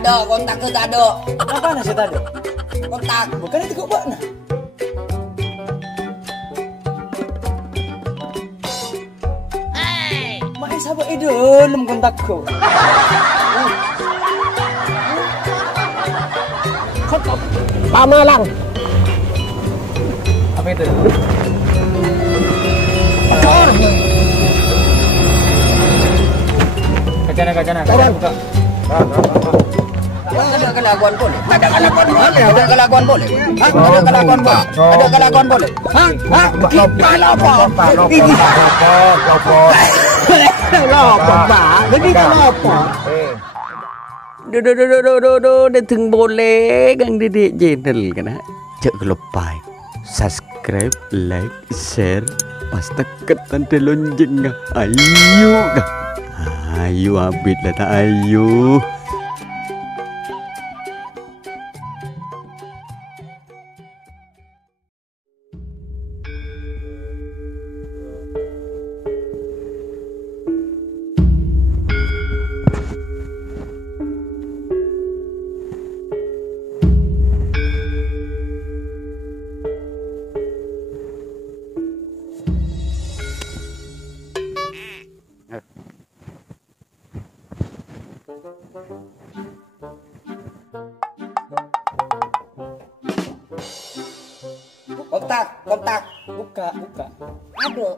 ada, kontak ke tak ada. Apa nasi tak ada? Kontak. Bukan itu kok buat nah. Mak sahabat dalam kontakku. Pamalang. Apa itu? Kacana. Buka. Ada kelakuan boleh. Ada kelakuan boleh. Ada kelakuan boleh. Ada kelakuan boleh. Ada kelakuan boleh. Kita apa? Diaถึงโบเล่กันดิเจนนั่นกันนะเจอกันลบไป subscribe like share pas tekan tanda lonceng ayo abid lah tak ayo. Kontak. Buka. Ada.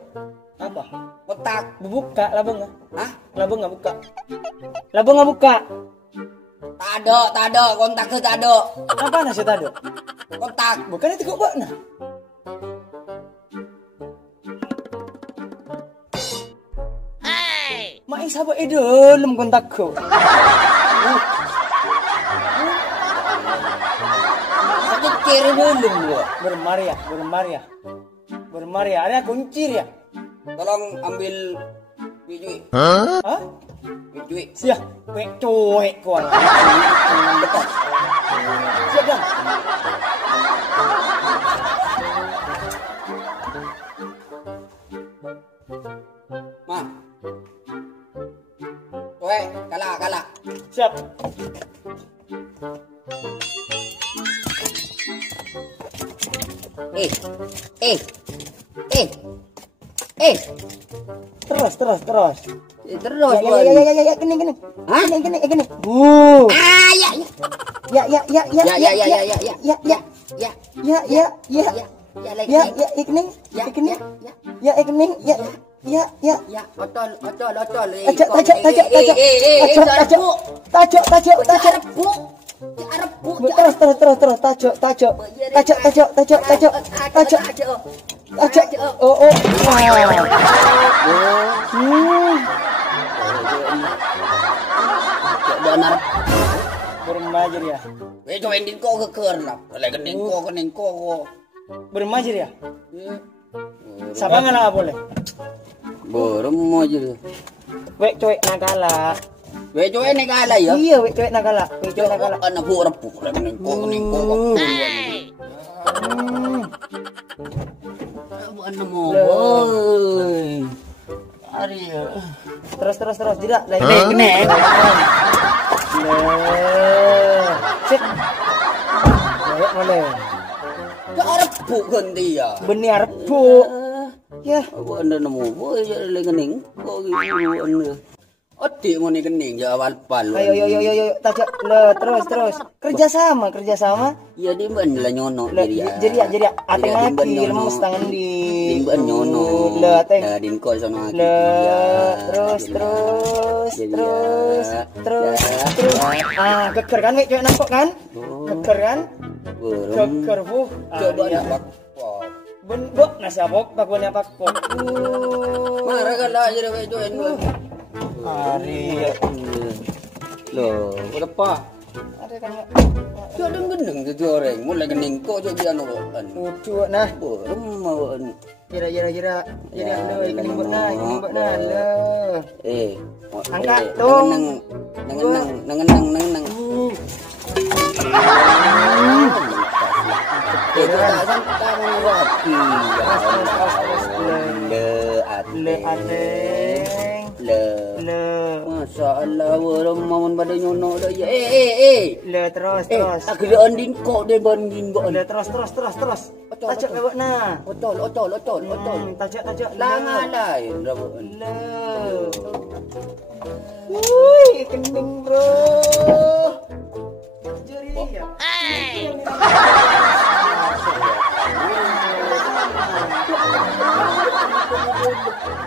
Apa? Kontak. Buka labung nggak? Hah? Labung nggak buka? Labung nggak buka? Tak ada. Kontak ke tak ada. Apa nasi tak ada? Kontak. Bukan itu kok buat nah. Mak sahabat dalam kontakku. Kiri belum gua. Bermaria. Ada kuncir ya? Tolong ambil biji. Hah? Biji. Siap. Wek cuek kuan. Betul. Siap dah. Ma. Weh, kalah. Siap. Terus. Terus. Ya, gini. Hah? Gini. Ya. Otol. Tajuk. Oh. Donar. Bermajir ya. Itu ending kok keker lah. Kening kok. Bermajir ya. Sabangan apa boleh? Bermajir. Wek cuek nakala. Wejo ini kalah ya? Iya, wek cuek nakala. Anak repuk kening kok. Anak mau. Ari ya. Terus tidak. Kene. Sip. Boleh. Repuk kan dia. Benih repuk. Ya. Anda nemu boy jadi kening kok gitu. Odik mau nih kening jawab pal. Ayo. Tajuk. Terus. Kerja sama. Iya di ban lah nyono Jadi ateng lagi lemes tangan di ban nyono. Ateng. Din kol sono lagi. Terus. Keker kan wek cuek nampok kan? Keker kan? Keker bu. Coba nampak. Buk nasi apok, bakunya pakpok. Marah kan lah jadi wek cuek dulu. Hari. Loh, kenapa? Ada kan ya? Cok dan gendeng itu orang, mulai kening kok cok dia nolak. Lucu nah. Remah. Jira. Jadi ada ikan ibu nah. Angkat tuh. Nengenang. Itu tak sampai mengerti. Le. Le. Masya Allah, orang mau pada nyono dah ya. Le terus. Tak kira andin kok dia banding kok. Le terus. Tajak lewat nah. Otol. Tajak. Langan lain rambut. Le. Wih, kening bro. Jeri ya.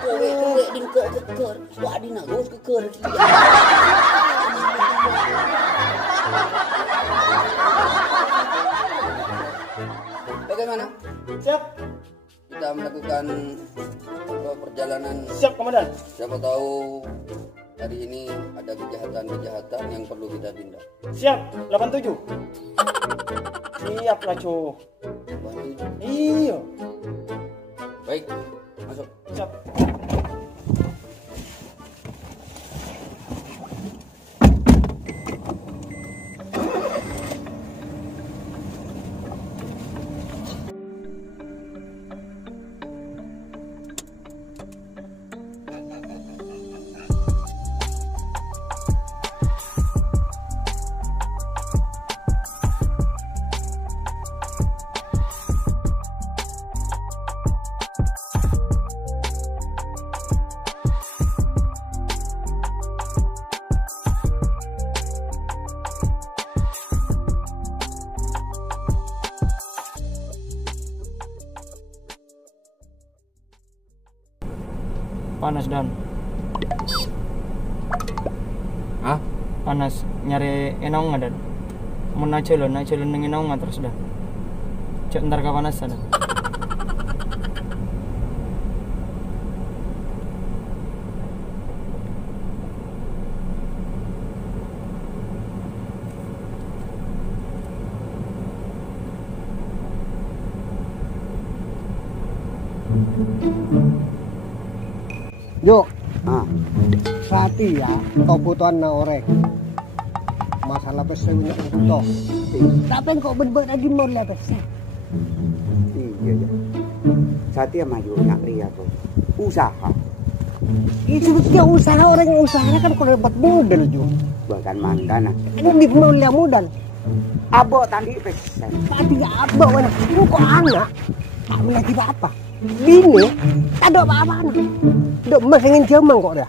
Kowe din kok keker. Wah din agus keker. Bagaimana? Siap. Kita melakukan perjalanan. Siap, Komandan. Siapa tahu hari ini ada kejahatan yang perlu kita tindak. Siap, 87. Siap lah, cu. Bantu. Iya. Baik, masuk. Siap. Panas Dan. Hah? Panas nyari enong nggak Dan? Mau nacelon neng enong nggak terus Dan? Cek ntar kepanasan Dan. Yo, Sati ya, kebutuhan na orek. Masalah pesen punya butuh. Tapi kok bener lagi mau lihat pesen. Iya. Sati sama yo nyari apa? Usaha. Itu sebetulnya usaha orang yang usahanya kan kalau dapat modal juga. Bahkan mandana. Ini di mau lihat modal. Abo tadi pesen. Sati ya abah mana? Lu kok anak? Tak punya tiba apa? Bini, tak ada apa-apa. Dok masih ingin jamang kok dah.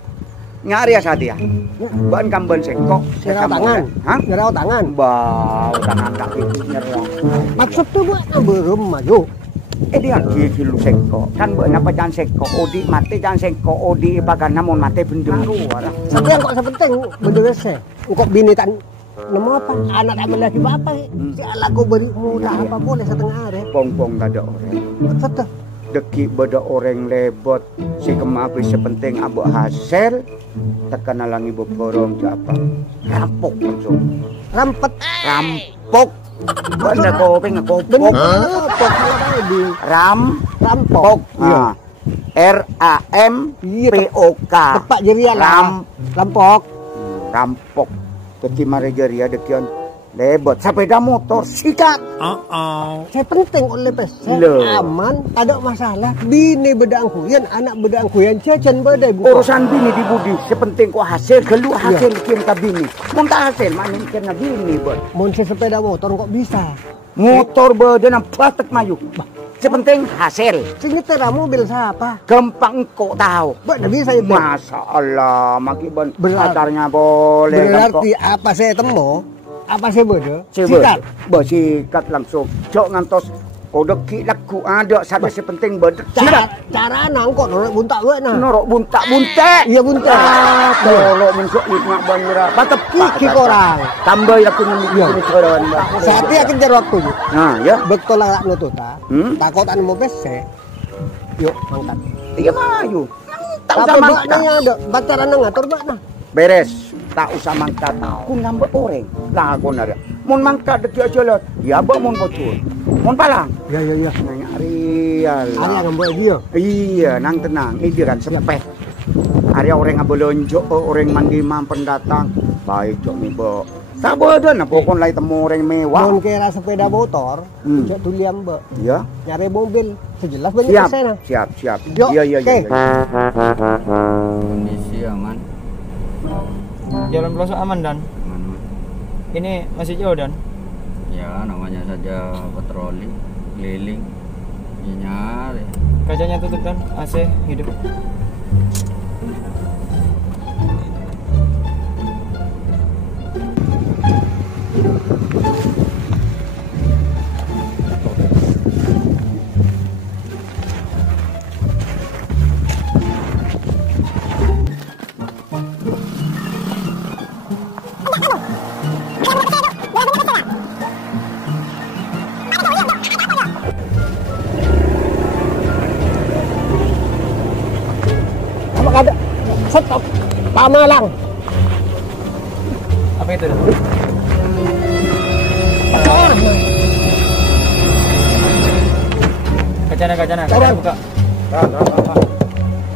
Nyari ya Sati ya. Bukan kamben sengkok. Nyerau tangan. Hah? Nyerau tangan. Bau tangan kaki nyerau. Maksud tuh buat belum maju. Dia gigi lu sengkok. Kan buat apa jangan sengkok. Odi mati jangan sengkok. Odi bagan namun mati benda. Sampai yang kok sepenting bener sih. Kok bini tak nemu apa? Anak tak lagi apa? Si anak kau beri mudah apa boleh setengah hari. Pong-pong gak ada orang. Betul. Deki beda orang lebot si kemapi sepenting abok hasil tekan alangi borong apa rampok langsung Rampet. rampok benda kopi ngekopok Rampok rampok RAMPOK tepak jeria lah. Rampok. rampok deki mari jeria dekian lebot sepeda motor sikat. Saya penting oleh pesen Loh. aman, ada masalah. Bini beda angkuyan, anak beda angkuyan, cecen beda. Urusan bini di budi sepenting kok hasil keluar hasil kirim ke bini. Muntah hasil mana kena bini bot. Mau sepeda motor kok bisa? Motor badan plastik mayu. Sepenting hasil. Nyetir mobil siapa? Gampang kok tahu. Bak, bisa itu. Masya Allah, makiban Berarti- pacarnya boleh. Berarti apa saya temu? Apa saya bodoh? Sikat. Sikat langsung. Jok ngantos kodeki lagu ada sampai sepenting badan. Cara nangkot norok buntak gue nah. Norok buntak-buntek. Iya buntak. Tolok muncul iknak banjir. Patep Kiki korang. Tambah laku ini koran. Saat ini akan jadi waktu. Nah, ya. Betul lah nututa. Hmm? Takotan mau pese. Yuk mangkat. Iya mayu. Tak usah Tapi mangkat. baknya ada pacaran ngatur bakna. Beres. Tak usah mangkat. Ku nambah orang. Lah aku nara. Mun mangkat deki aja lah. Ya apa mun bocor. Mun palang. Ya. Nyari Ada Allah. yang buat dia. Iya, nang tenang. Ini kan sepeh. Hari orang ngabelonjo, orang mandi pendatang. Baik cok nih, Bo. Sabar dah, nah pokoknya lai temu orang mewah. Mau kira sepeda motor, cek tuliam mbak. Iya. Nyari mobil, sejelas banyak Siap, persen. siap. Yuk, Iya. oke. Kondisi aman. Jalan pelosok aman Dan. Mana? Ini masih jauh Dan. Ya namanya saja patroli keliling. Ya nyari. Kacanya tutup Dan, AC hidup. Apa kada? Stop. Pamalang. Apa itu Dan? Kacana buka.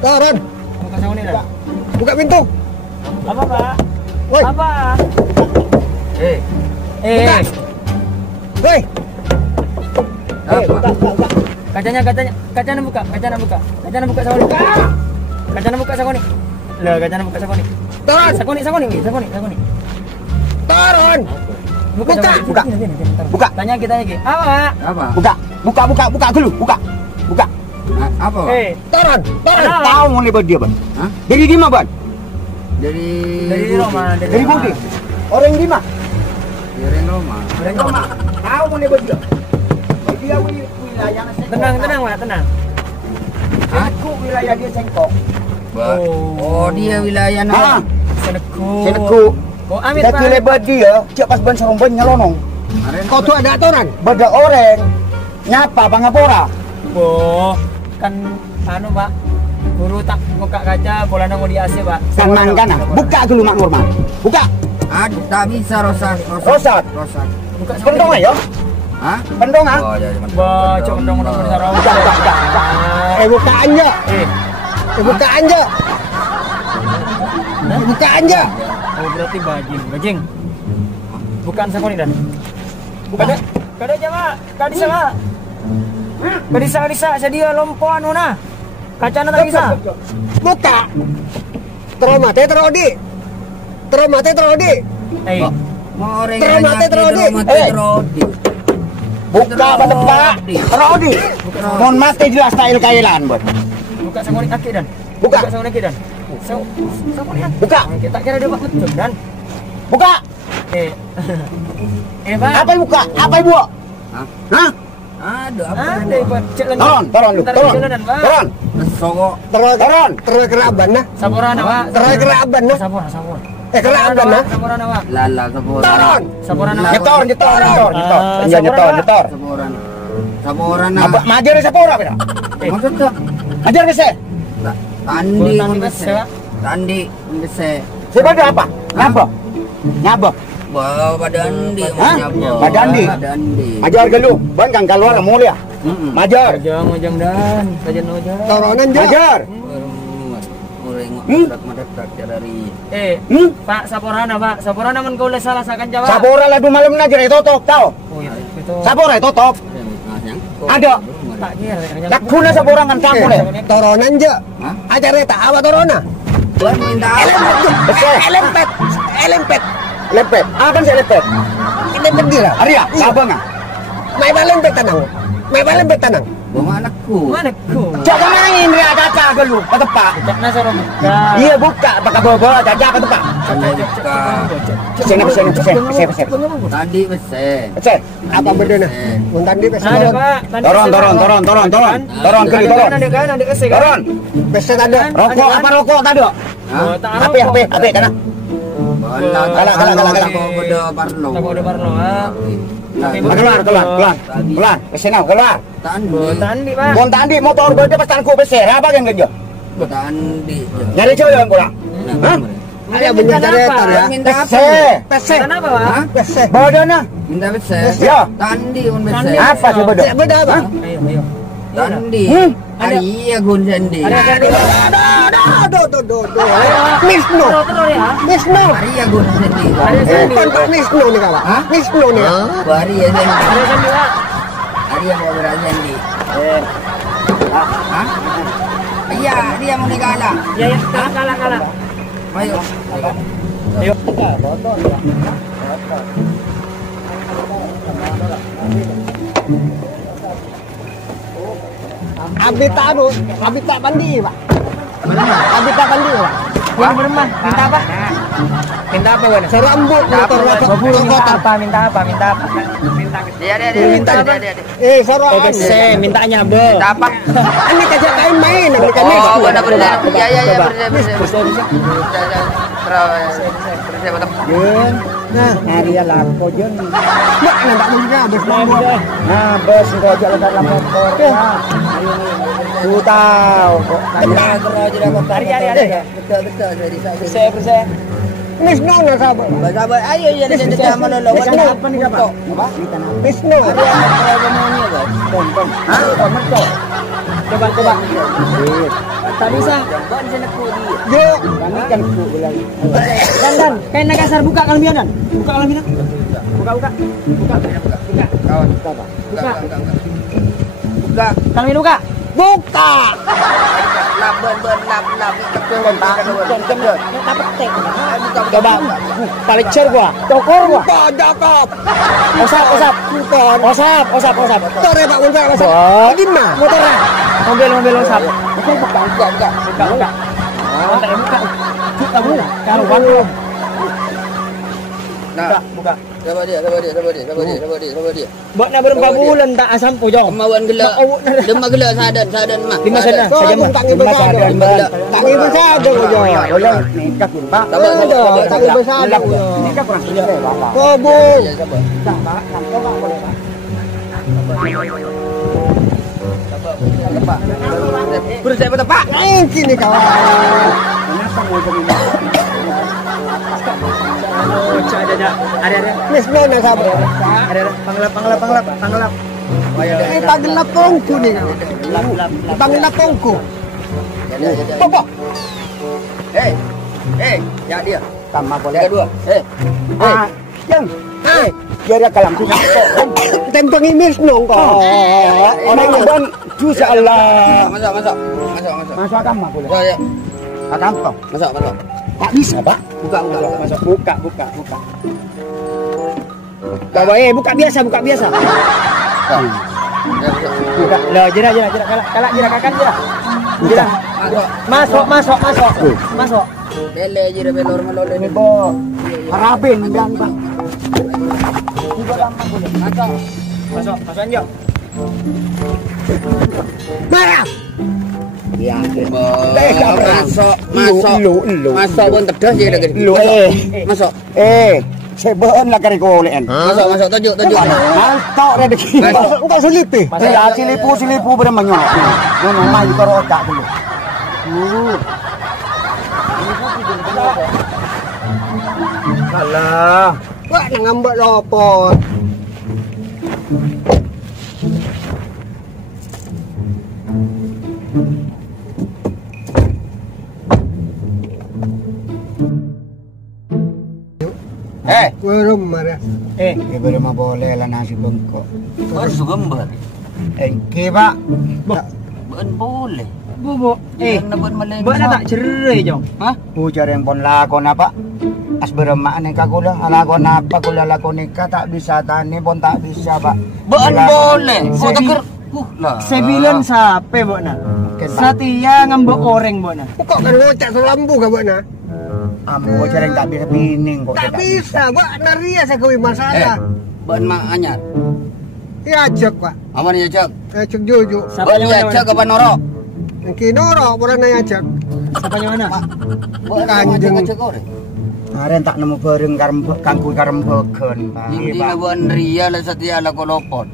Turun. Buka sama ini Dan. Buka pintu. Apa Pak? Woi. Apa? Eh, Eh, Woi. apa? kacanya buka sama ini. Kacana buka sama ini. Lah, kacana buka sama ini. Turun. Sakoni. Turun. Buka. sama ini. Buka. Sini, ntar. Buka. Tanya kita lagi. Apa? Apa? Buka dulu, buka. Apa? Turun. Kenapa? Tahu mau lebar dia, Ban? Hah? Dari di mana, Ban? Dari Roma. Dari Budi. Orang di mana? Dari Roma. Dari Roma. Tahu mau lebar dia. Dia wilayah Tenang, Pak, tenang. Aku wilayah dia Sengkok. Oh, dia wilayah Ah, mana? Seneku. Oh, amit Jadi Pak. lebar dia, cek pas ban sarung ban nyelonong. Kau tuh ada aturan. Bada orang nyapa Bangapora. Oh, kan anu Pak. Guru tak buka kaca, bola mau di AC Pak. Tenang kan? Buka dulu Mak Nurman. Buka. Tak bisa Rosat. Rosat. Buka sama Pendong ini. ayo. Hah? Pendong ah. Oh, jadi Bocok dong di sarung. Buka anja. Eh, Buka anja. Buka anja. oh berarti bajing. Bukan sakoni Dan. Kada aja Pak. Kadisa Pak. Kadisa sedia lompoan una. Kacana tak bisa. Buka. Terodi. Eh, mau orang Terus mati, terodi. terodi. Buka pada Pak. Terodi. Mohon maaf teh jelas tak ilkailan, Bos. buka sakoni kaki Dan. Buka. Sakoni kaki Dan. Sakoni kaki. Buka. Kita kira dia Pak betul Dan. Buka. Eh. Pak. Apa yang buka? Apa yang buat? Hah? Aduh, apa? Ada Pak. Cek lagi. Turun lu. Ntar Turun. jalanan, Pak. Turun. Sogok. Turun. Terus keraban nah. Saporana Pak. Terus keraban nah. Sapor. Keraban nah. Saporana Pak. Lala saboran. Turun. Saporana Pak. Nyetor. Ah, Iya Sapora, nyetor. Saboran. Saboran Apa nah. majar di Sapora beda? Maksudnya Majar ke saya. Tandi Tandi bisa. Pak. Tandi bisa. Saya pada apa? Nyabok. Bawa badandi. Hah? Badandi? Badandi. Majar gelu. Ban kang keluar mulia. Majar. Ojang Dan. Sajen ojang. Toronan jo. Majar. Mendekat dari Pak Saporana Pak. Saporana men kau salah sakan Jawa. Sapora lah malam na jere tutup tau. Oh iya, itu. Sapora tutup. Ada. Tak kira. Lakuna Sapora kan campur ya. Toronan jo. Hah? Acara tak apa torona. Tuan minta Lepet. Akan saya lepet. Lempet dia. Arya, sabang ah. Mai lempet tanang. bawa anakku. Mana ku? Jangan main Ria caca gelu, patepak. Cak nasa ro buka. Iya buka, pakai bobo caca patepak. Buka. Pesen. Tadi bese. Pesen. Apa bedanya? Mun tadi pesen. Ada Pak. Tadi Turun. Kiri turun. Ada kese kan? Turun. Pesen ada. Rokok apa rokok tadi? Oh, tak HP kana. Kalah. Bodoh parlo. Tak ada parlo. Keluar. Pesen keluar. Tandi Pak. Bon tandi motor beda pas tanku beser apa yang kerja? Tandi. Nyari cewek pula. Hah? Ada bener generator ya. Minta apa? Pesen. Kenapa Pak? Pesen. Bodona. Minta bese. Ya. Tandi pun bese. Apa sih bodoh? Cek beda apa? Ayo. Tandi. Ada. Iya gun sendi. Do. Misno. Terus ya. Misno. Iya gun sendi. Kontak Misno nih kawan. Hah? Misno nih. Bari ya sendi. Ada sendi Pak. Dia mau bersendi. Hah? Iya, dia mau nikah. Ya, kalah. Ayo. Ayo. Abi tak mandi, Pak. Abi tak mandi, Pak. Yang beremah, minta apa? Minta apa, Wan? Serambut motor rokok. Minta apa? Minta apa? Minta apa? Minta apa? Sarang. Mintanya be. Minta apa? Ini kajak main, ini kan. Oh, benar-benar. Ya, benar. Jen, nah hari ya lapo jen. Mbak, nak mungkin habis nombor. Nah bos nggak jalan dalam motor. Ku tahu kok. Hari. Bersih. Wisnu nggak sabar. Sabar. Ayo jadi sama lo. Apa nih Pak? Wisnu. Coba. Tak bisa. Yuk. Kami kan ku bilang. Dan, kain nakasar buka kalamian dan. Buka kalamian. Buka. Kalamian buka. Buka. Lap. Coba. Palicur gua. Tokor gua. Jakap. Osap. Osap. Motor ya Pak, motor Pak. Gimana? Motornya. Mobil osap. Buka. Buka. Buka bu. Kalau bantu. Buka. Sabar dia. Buat nak berempat bulan tak asam pojong. Kemauan gelak. Demam gelak sadan mah. 5 sana. Saja mah. Tak besar. Tak besar ada kau. Boleh nikah pun Pak. Tak besar ada kau. Nikah kurang selesai Bapak. Kobo. Bersih betul Pak. Mungkin nih kawan. Kenapa mau jadi Ada. Wisnu nggak sabar. Ada. Pangelap. Pangelap tongku nih. Pangelap tongku. Bobo. Ya dia. sama boleh? Yang kedua. Yang. Dia kalam tu. Tentang Wisnu kok. Orang yang Insya Allah. Masuk. Masuk kamar boleh? Ya. Kantong. Masuk. Tak bisa Pak. Buka. Masuk. Buka. Coba buka biasa. Ya, masuk. Buka. Lah, jira. Kalak jira kakan jira. Jira. Masuk. Bele je dah belor malole ni. Bo. Harapin dan Pak. Masuk aja. Marah. Ya. Masuk. Masuk pun tedas je dah gini. Lu Masuk. Sebeen lah kari kolean. Masuk tunjuk. Mantap rezeki. Enggak selipi. Ya silipu beremanya. Ngono mai karo otak dulu. Alah, Wah, ngambek lopot. Belum marah. berema boleh lah nasi bengkok. Terus gembar. Ke Pak. Ben boleh. Bubuk. Buat tak cerai jong. Hah? Ujar yang pon lakon apa? As berema nih kakula, lakon apa kula lakon nikah tak bisa tani pon tak bisa Pak. Ben boleh. Kau teker. Lah. Sebilan sape buat nak. Setia ngambek orang buat nak. Kok kan ngocak selambu gak buat nah? Ambo ujar yang tak bisa pining kok. Tak bisa, buat naria saya kawin masalah. Ben mak anyar. Ya ajak Pak. Aman ya cak. Ajak jojo. Ben ya cak ke Panoro. Yang kinoro, orang nanya ajak. Siapanya mana? Kanjeng. Kemarin tak nemu bareng kangku karembeken Pak. Ini ben ria lah setia lah kolopon.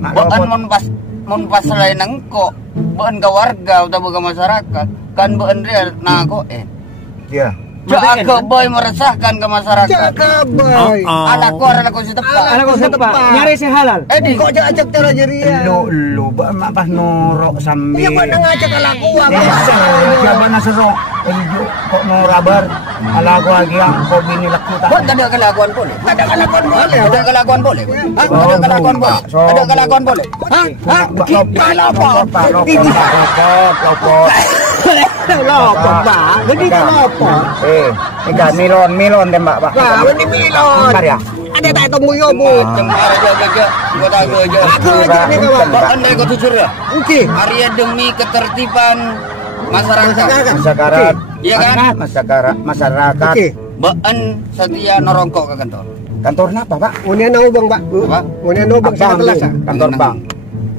Nak Ben lopot. mon pas lain engko. Ben ke warga atau ke masyarakat. Kan ben ria nago Ya. Jak ke boy meresahkan ke masyarakat. Cakap boy. Anakku si tepat. Anak sepak. Nyari si halal. Kok ajak cara jeria? Lu mak pas norok sambil. Iya buat ngajak alaku apa? Siapa nasero? Kok norabar? Alaku lagi yang kau bini laku tak. Buat ada kelakuan boleh. Ada kelakuan boleh. Ada kelakuan boleh. Ada kelakuan boleh. Ada kelakuan boleh. Lopot. Lopo, Pak. Jadi lopo. Ikan milon deh Mbak, Pak. Pak, ini milon. Bentar ya. Ada tak temu yo, Bu. Cemar aja, gua tahu aja. Aku aja nih kawan. Kok anda ikut jujur ya? Oke. Arya demi ketertiban masyarakat. Masyarakat. Iya kan? Masyarakat. Oke. Beun setia norongkok ke kantor. Kantornya apa, Pak? Unian Bang, Pak. Apa? Unian Bang sama telas. Kantor bank.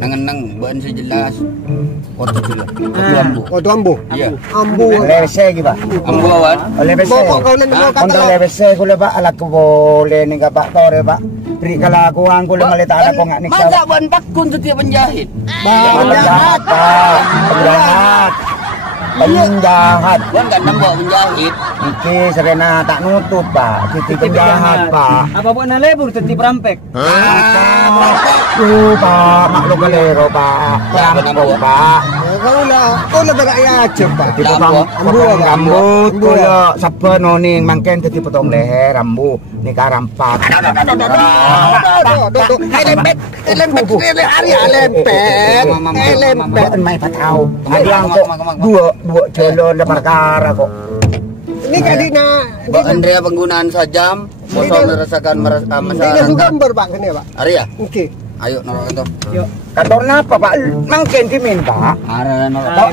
Neng beun sejelas. Foto jelas. Foto ambu. Oh, tuh ambu. Iya. Ambu. LBC gitu, Pak. Ambu awan. LBC. Pokok kau nanti mau kata Kontrol LBC kula Pak, alat ko boleh nih Pak Tore Pak. Beri kalakuan kula malita ada ko nggak nih. Masa beun bakun setiap penjahit. Penjahat, Pak. Penjahat. Penjahat. Beun kan nembok penjahit. Iki serena tak nutup, Pak. Iki penjahat, Pak. Apa buat nalebur tetip rampek? Tuh, Pak. Makhluk galero, Pak. Rampok, Pak. Kau lah beraya aja, Pak. Di potong rambut, kula saben ning mangken dadi potong leher, rambu, nikah rampak. Lempet, Arya lempet. Lempet. Mai patau. Adiang kok dua jolon le perkara kok. Ini kadina. Mbak Andrea penggunaan sajam, bosok merasakan Ini masyarakat. sumber, Pak, ini, Pak. Arya, Oke. ayo norok kantor. Kantor napa, Pak? Mangken dimin, Pak. Arya norok.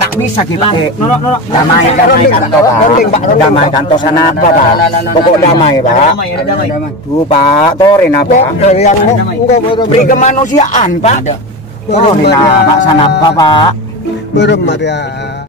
Tak bisa kita. Norok. Damai kantor, Pak. Damai kantor sana apa, Pak? Pokok damai, Pak. Damai. Tuh, Pak, torin apa? Yang enggak Beri kemanusiaan, Pak. Torin apa sana apa, Pak? Berem Maria.